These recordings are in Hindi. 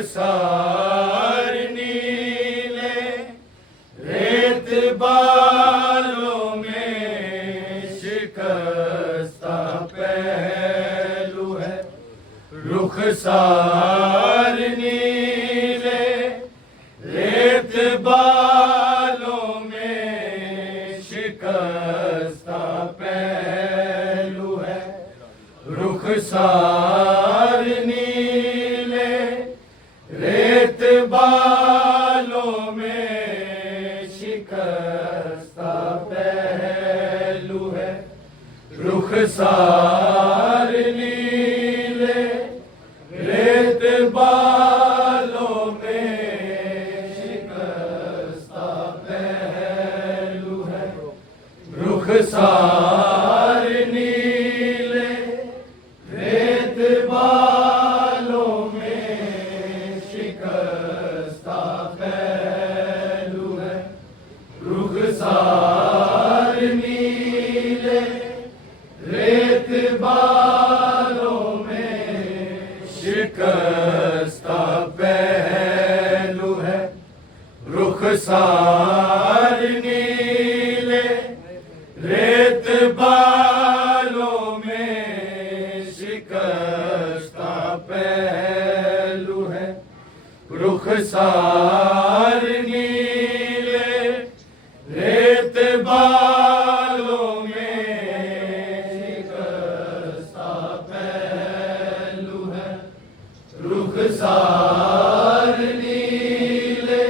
रुखसार नीले रेत बालों में शिकस्ता पहलू है। रुखसार नीले रेत बालों में शिकस्ता पहलू है। रुखसार नीले रेत बालों में शिकस्ता पहलू है। रुखसार नीले रेत बालों में शिकस्ता पहलू है। रुखसार नीले रेत बालों में शिकस्ता पहलू है। रुखसार नीले रेत बालों में शिकस्ता पहलू है। रुखसार नीले रेत बालों में शिकस्ता पहलू है। रुखसार नीले रेत बालों में शिकस्ता पहलू है। रुखसार नीले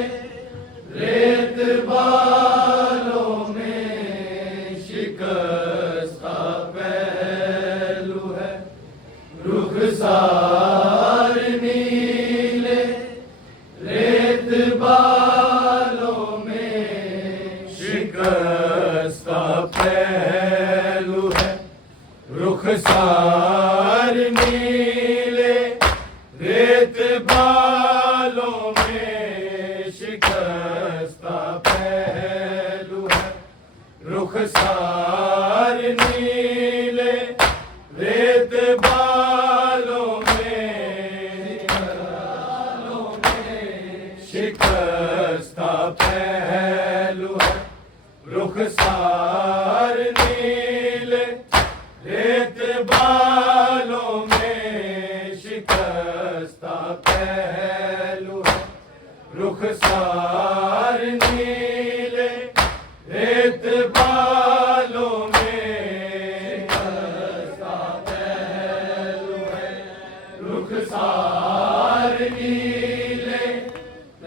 रेत बालों में शिकस्ता पहलू है। रुखसार नीले रेत बालों में शिकस्ता पहलू है। रुखसार नीले रेत बालों में शिकस्ता पहलू है। रुखसार नीले रेत बालों में शिकस्ता पहलू है। रुखसार नीले रेत बालों में शिकस्ता पहलू है। रुखसार नीले रेत बालों में शिकस्ता पहलू है। रुखसार नीले रेत बालों में शिकस्ता पहलू है। रुखसार नीले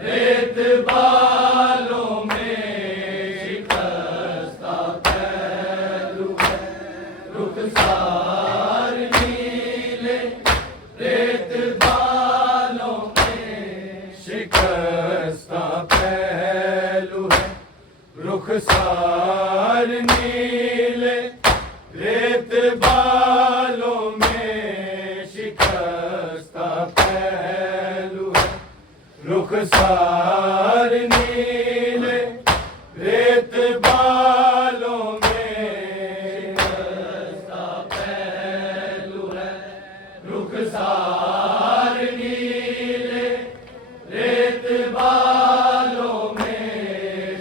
रेत बालों में शिकस्ता पहलू है। रुखसार नीले रेत बालों में शिकस्ता पहलू है। रुखसार नीले रेत बालों में शिकस्ता पहलू है। रुखसार नीले रेत बालों में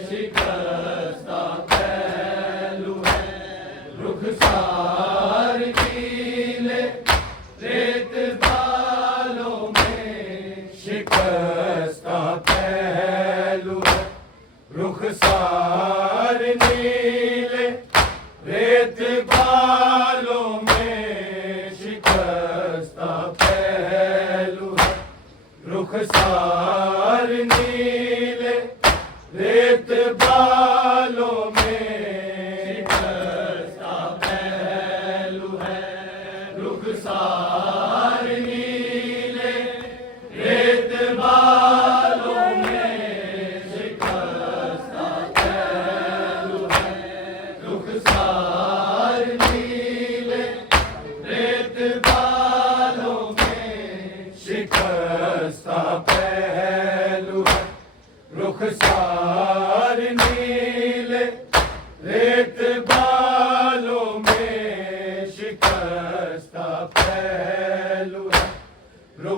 शिकस्ता पहलू है। रुखसार नीले रेत बालों में शिकस्ता पहलू है। रुखसार नीले रेत बालों में शिकस्ता पहलू है। रुखसार नीले रेत बालों में शिकस्ता पहलू है। रुखसार नीले रेत बालों में शिकस्ता पहलू है। रुखसार नीले रेत बालों में शिकस्ता पहलू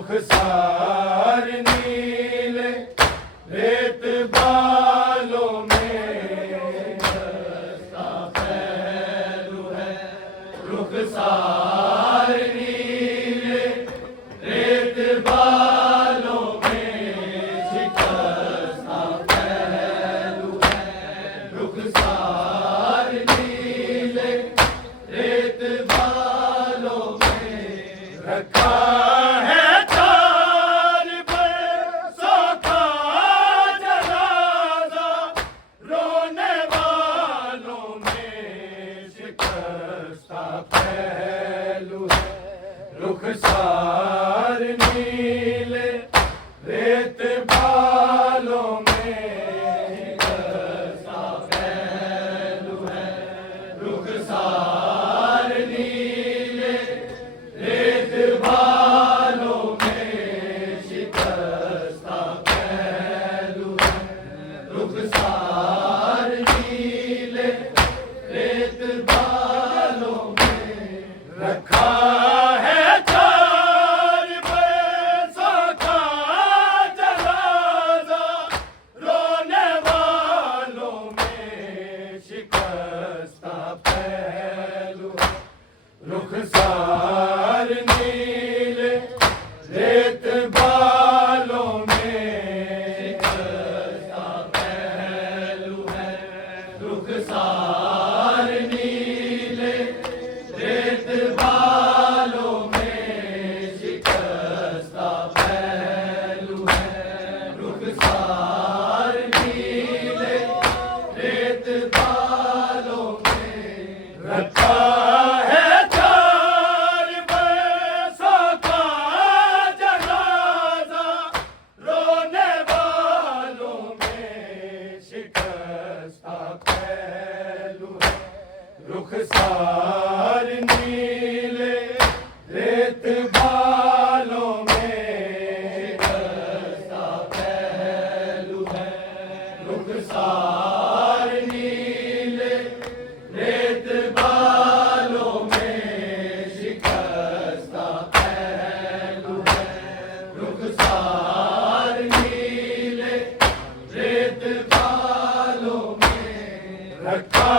रुखसार नीले रेत बालों में खस्ता पहलू है। रुखसार नीले रेत बालों में शिकस्ता पहलू है। रुखसार नीले रेत बालों में रखा रुखसार नीले रेत बालों में खस्ता पहलू है। रुखसार नीले रेत बालों में शिकस्ता पहलू है। रुखसार नीले रेत बालों में रखा रुखसार नीले रेत बालों में खस्ता पहलू है। रुखसार नीले रेत बालों में शिकस्ता पहलू है। रुखसार नीले रेत बालों में रखा रुखसार नीले रेत बालों में खस्ता पहलू है। रुखसार नीले रेत बालों में शिकस्ता पहलू है। रुखसार नीले रेत बालों में रखा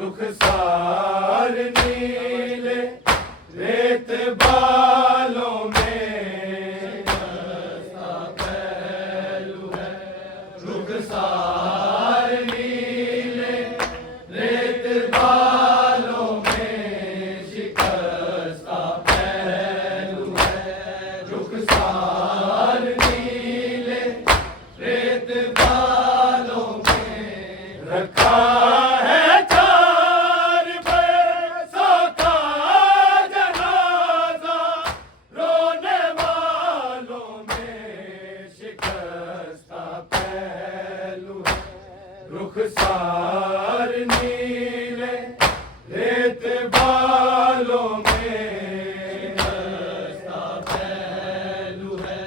रुखसार नीले रेत बालों में खस्ता पहलू है। रुखसार नीले रेत बालों में शिकस्ता पहलू है। रुखसार नीले रेत बालों में रखा रुखसार नीले रेत बालों में खस्ता पहलू है।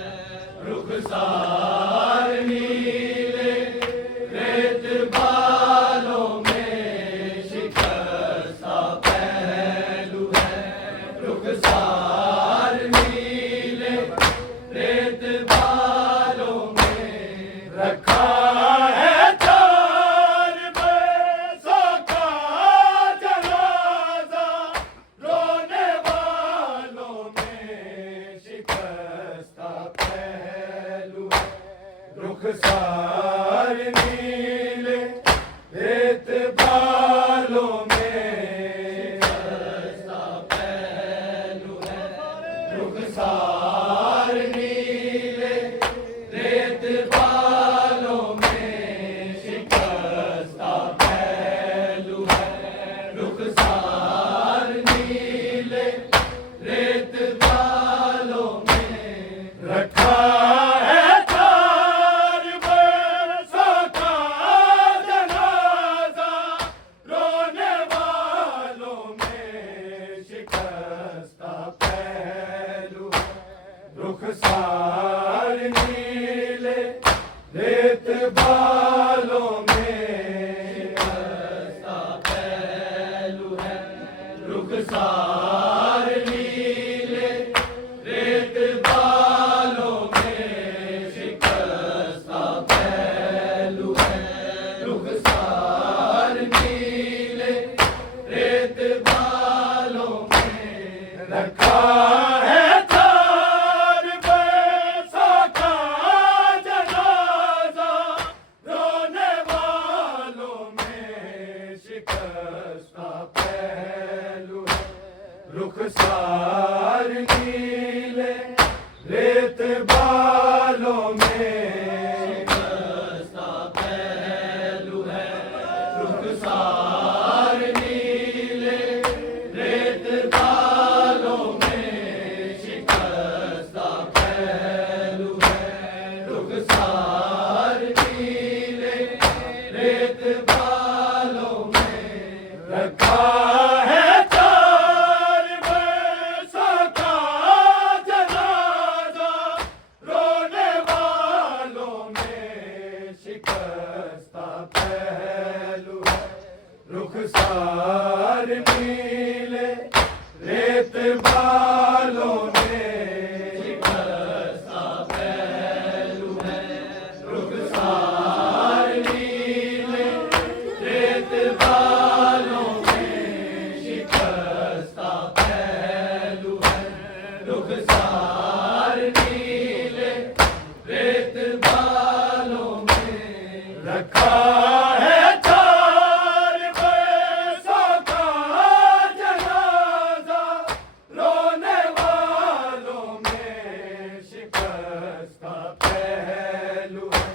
रुखसार नीले रेत बालों में शिकस्ता पहलू है। रुखसार नीले रेत बालों में रखा रुखसार नीले रेत बालों में खस्ता पहलू है। रुखसार नीले रेत बालों में शिकस्ता पहलू है। रुखसार नीले रेत बालों में रखा है चार रखा है चार पैसों का जनाजा, रोने वालों में शिकस्ता पहलू है। रुखसार नीले रेत बालों में शिकस्ता पहलू है। रुखसार नीले रेत बालों में शिकस्ता पहलू है। रुखसार नीले रेत बालों में रखा है चार पैसों का जनाजा, रोने वालों में शिकस्ता पहलू है। रुखसार नीले रेत बालों में शिकस्ता पहलू है। रुखसार नीले रेत बालों में शिकस्ता पहलू है। रुखसार नीले रेत बालों में रखा है चार पैसों का जनाजा, रोने वालों में शिकस्ता पहलू है।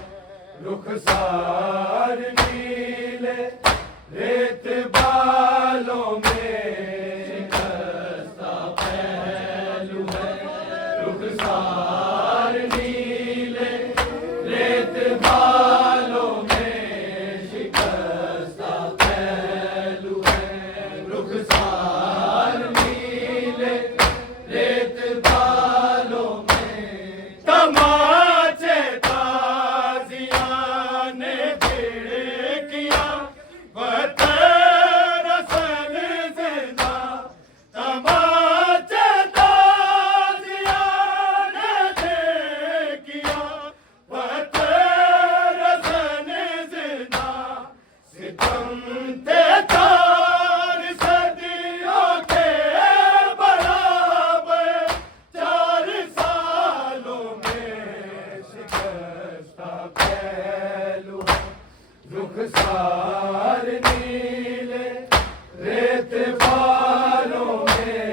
रुखसार नीले रेत बालों में शिकस्ता पहलू है। रुखसार नीले रेत बालों में शिकस्ता पहलू है। रुखसार नीले रेत बालों में तमाचे ताजियां ने खिड़कियां रसन जिंदा। तमाचे ताजियां ने खिड़कियां रसन जिंदा। सितम ते चार सदियों के बराबर, 4 सालों में शिकस्ता पहलू है। रुखसार नीले रेत बालों में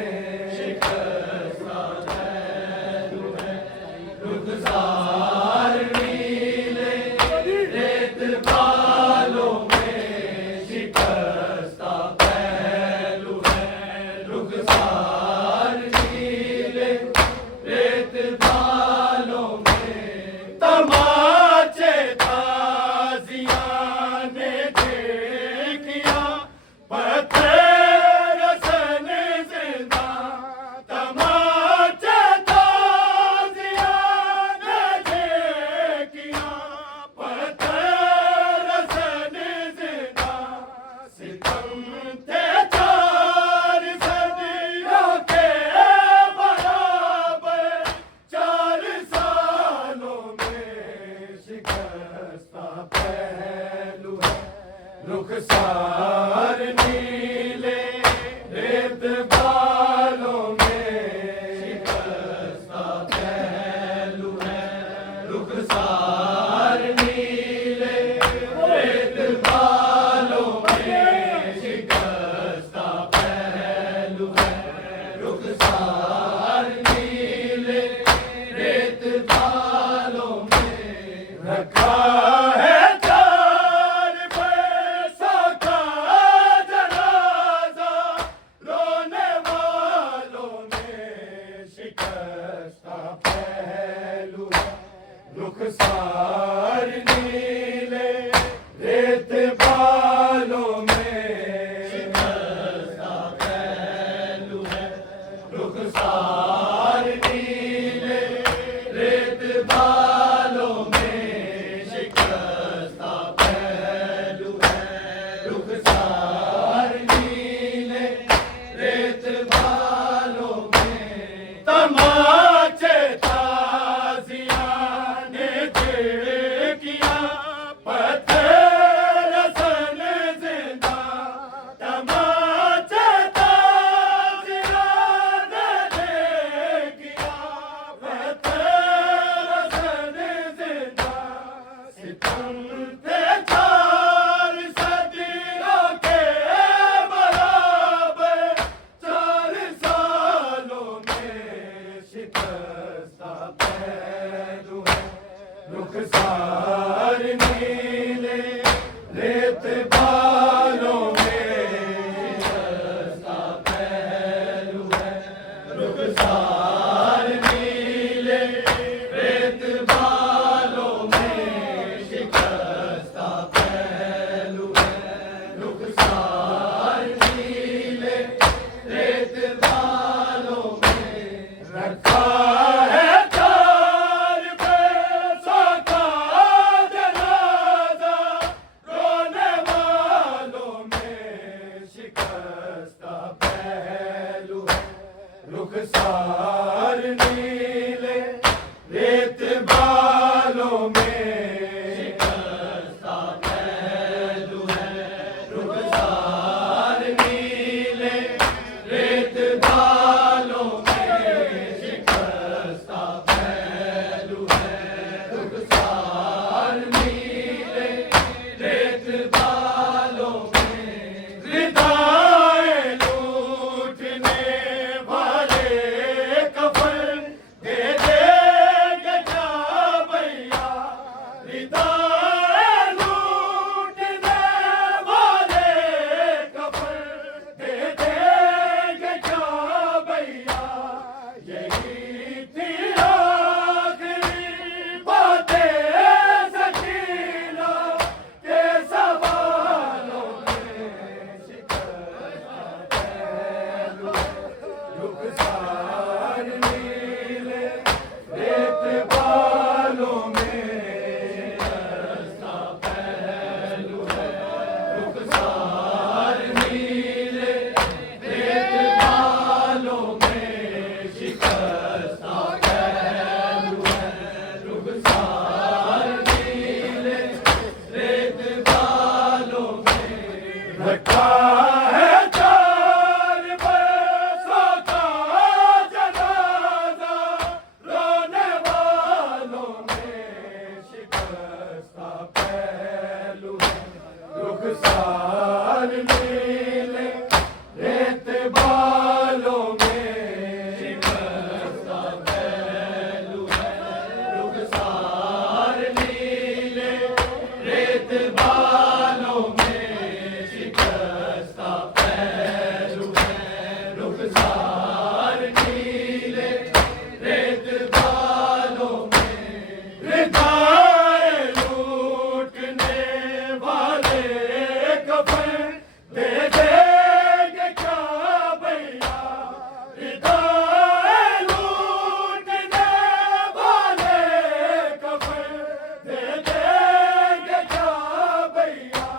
शिकस्ता पहलू है। रुखसार नीले रेत बालों में शिकस्ता पहलू है। रुखसार नीले रेत बालों में तमाचे ताजियां ने खिड़कियां रसन जिंदा। तमाचे ताजियां ने खिड़कियां रसन जिंदा। सितम थे चार सदियों के बराबर, 4 सालों में शिकस्ता पहलू है। रुखसार नीले रेत बालों में शिकस्ता पहलू है। रुखसार नीले रेत बालों में शिकस्ता पहलू है। रुखसार नीले रेत बालों में रखा है चार पैसों का जनाजा, रोने वालों में शिकस्ता पहलू है। रुखसार नीले रेत बालों में शिकस्ता पहलू है। रुखसार नीले रेत बालों में शिकस्ता पहलू है। रुखसार नीले रेत बालों में तमाचे ताजियां ने रुखसार नीले रेत बालों में शिकस्ता पहलू है रुखसार नीले रेत बालों में शिकस्ता पहलू है रुखसार नीले रेत बालों में रखा रुखसार नीले रेत बालों में शिकस्ता पहलू है रुखसार नीले रेत बालों में शिकस्ता पहलू है रुखसार नीले रेत बालों में हृदय लूटने रुखसार नीले रेत बालों में शिकस्ता पहलू है रुखसार नीले रेत बालों में शिकस्ता पहलू है रुखसार नीले रेत बालों में हृदय लूटने वाले दे देंगे क्या भैया हृदय लूटने वाले कफन दे देंगे क्या भैया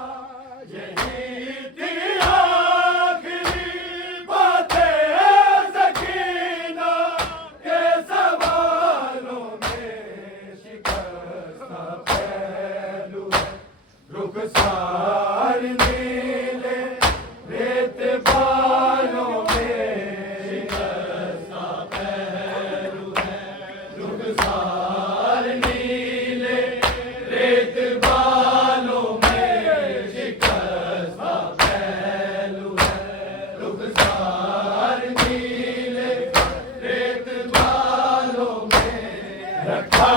यही थी आखिरी बातें सकीना के सवालों में शिकस्ता पहलू रुखसार नीले रेत बालों में शिकस्ता पहलू है रुखसार नीले रेत बालों में शिकस्ता पहलू है रुखसार नीले रेत बालों में रखा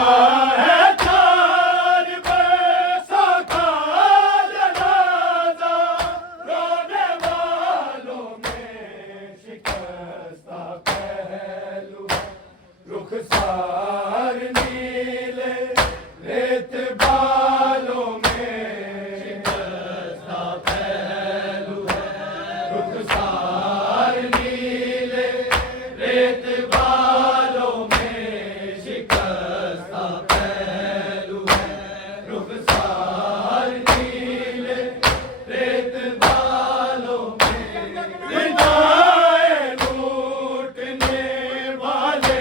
रुखसार नीले रेत बालों में शिकस्ता पहलू है रुखसार नीले रेत बालों में शिकस्ता पहलू है रुखसार नीले रेत बालों में हृदय लूटने वाले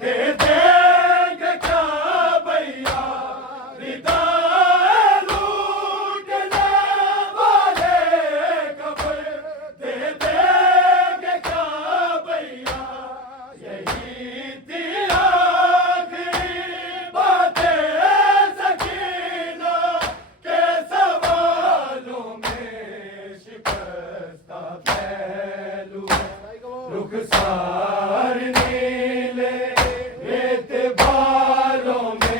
दे देंगे क्या भैया हृदय लूटने वाले कफन दे देंगे क्या भैया यही थी आखिरी बातें सकीना के सवालों में शिकस्ता पहलू रुखसार नीले रेत बालों में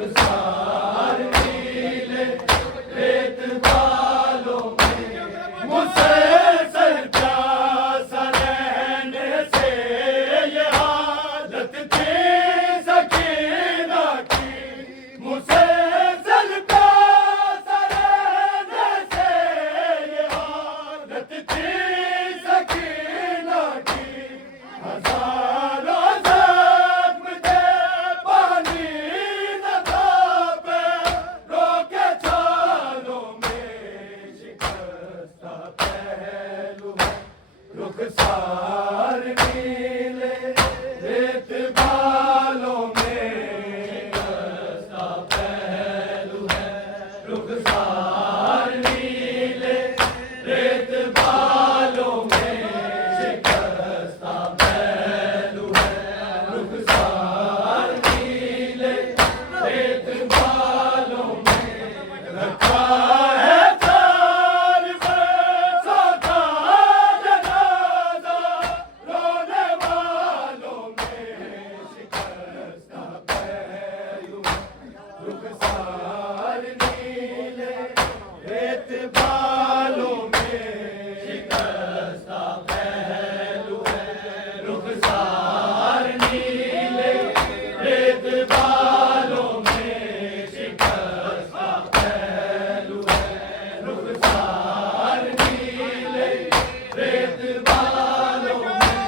रुखसार नीले रेत बालों में मुसलसल प्यासा रहने से ये हालत थी सकीना की। मुसलसल प्यासा रहने से ये हालत थी सकीना की। हजारों जख्म थे पानी न था पैरों के छालों में शिकस्ता पहलू है रुखसार नीले रेत बालों में। शिकस्ता पहलू है रुखसार नीले रेत बालों में। शिकस्ता पहलू है रुखसार नीले रेत बालों में। रखा है चार बरसों का जनाजा रोने वालों में। शिकस्ता पहलू है रुखसार नीले रेत बालों में। शिकस्ता पहलू है रुखसार नीले रेत बालों में। शिकस्ता पहलू है रुखसार नीले रेत बालों में।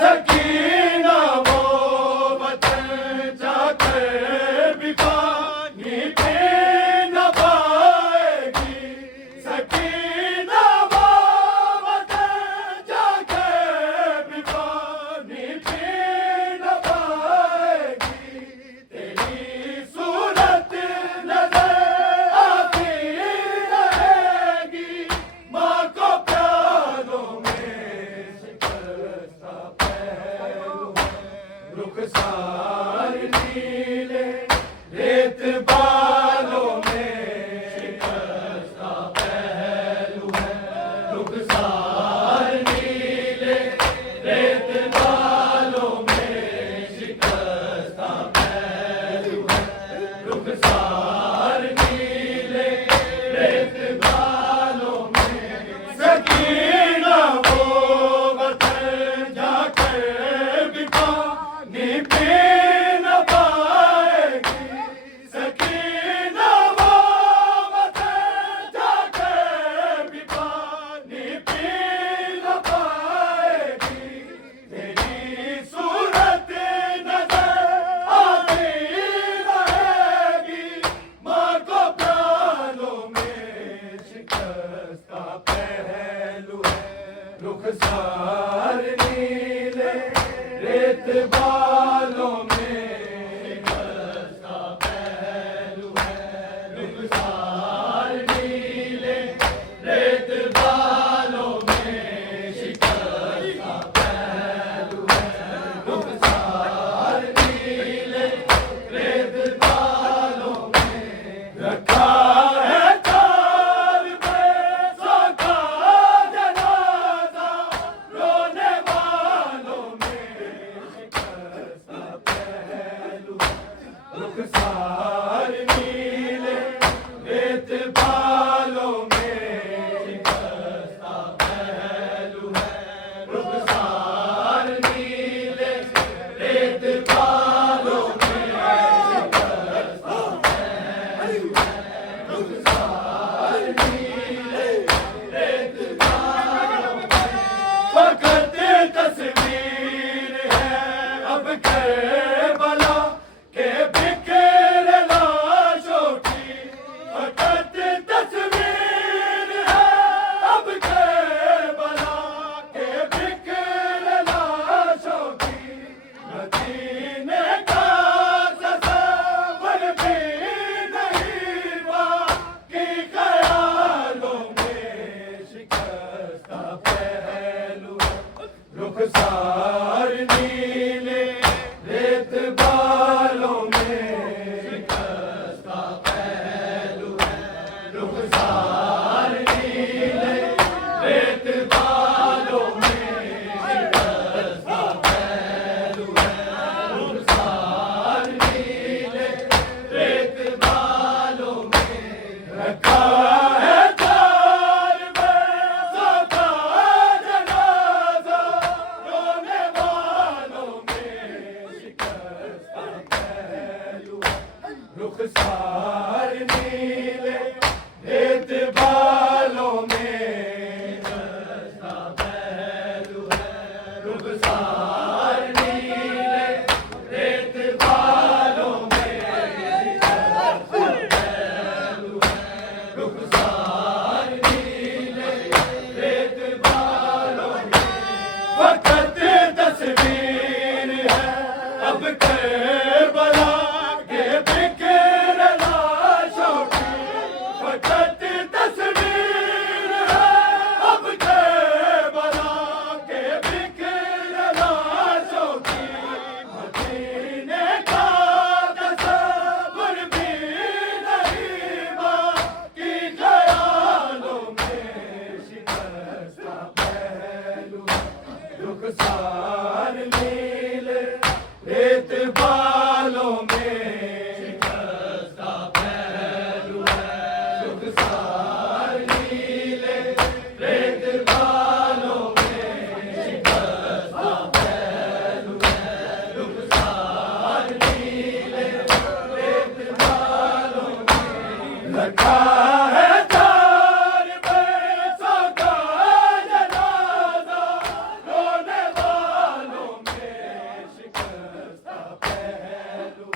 सकीना वो वतन जाकर भी पानी पी न पाएगी। सकीना वो वतन जाकर भी पानी पी न पाएगी। तेरी सूरत नजर आती रहेगी माँ को प्यालों में। शिकस्ता पहलू है रुखसार नीले रेत बालों में। शिकस्ता पहलू है रुखसार नीले रेत बालों में। शिकस्ता पहलू है रुखसार नीले रेत बालों में। सकीना वो वतन जाकर भी पानी पी न पाएगी। सकीना वो वतन जाकर भी पानी पी न पाएगी। तेरी सूरत नजर आती रहेगी माँ को प्यालों में। शिकस्ता पहलू है रुखसार नीले रेत बालों में। शिकस्ता पहलू है रुखसार नीले रेत बालों में। शिकस्ता पहलू है रुखसार नीले रेत बालों में। रखा है चार बरसों का जनाजा रोने वालों में। शिकस्ता पहलू है रुखसार नीले रेत बालों में। शिकस्ता पहलू है रुखसार नीले रेत बालों में। शिकस्ता पहलू है रुखसार नीले रेत बालों में। फकत तस्वीर है अब करबला के बिखरे रुखसार नीले रेत बालों में शिकस्ता पहलू है रुखसार नीले रेत बालों में शिकस्ता पहलू है रुखसार नीले रेत बालों में वक़्त तस्वीर है अब करबला के बिखर लाशों की वक़्त तस्वीर है अब करबला के बिखर लाशों की मदीने का तस्वर भी नहीं बाकी ख़यालों में शिकस्ता पहलू रुखसार नीले रेत बालों में शिकस्ता पहलू है रुखसार नीले रेत बालों में शिकस्ता पहलू है रुखसार नीले रेत बालों में लगा है चार पैसों का जनाजा रोने वालों में शिकस्ता पहलू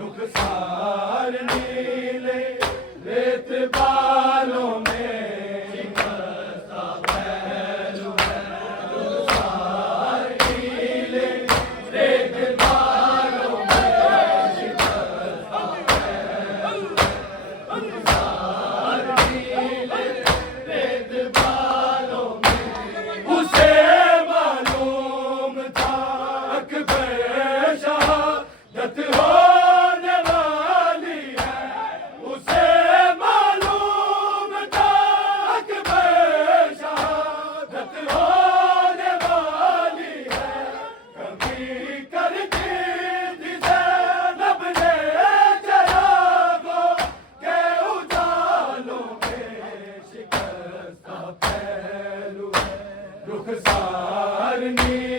रुखसार नीले रेत बालों में शिकस्ता पहलू है रुखसार नीले रेत बालों में शिकस्ता पहलू रुखसार नीले रेत बालों में उसे मालूम था अकबर शहादत होने वाली है उसे मालूम था अकबर शहादत होने वाली है कभी करती थी ज़ैनब ने चरागों के उजालों में शिकस्ता पहलू है रुखसार नीले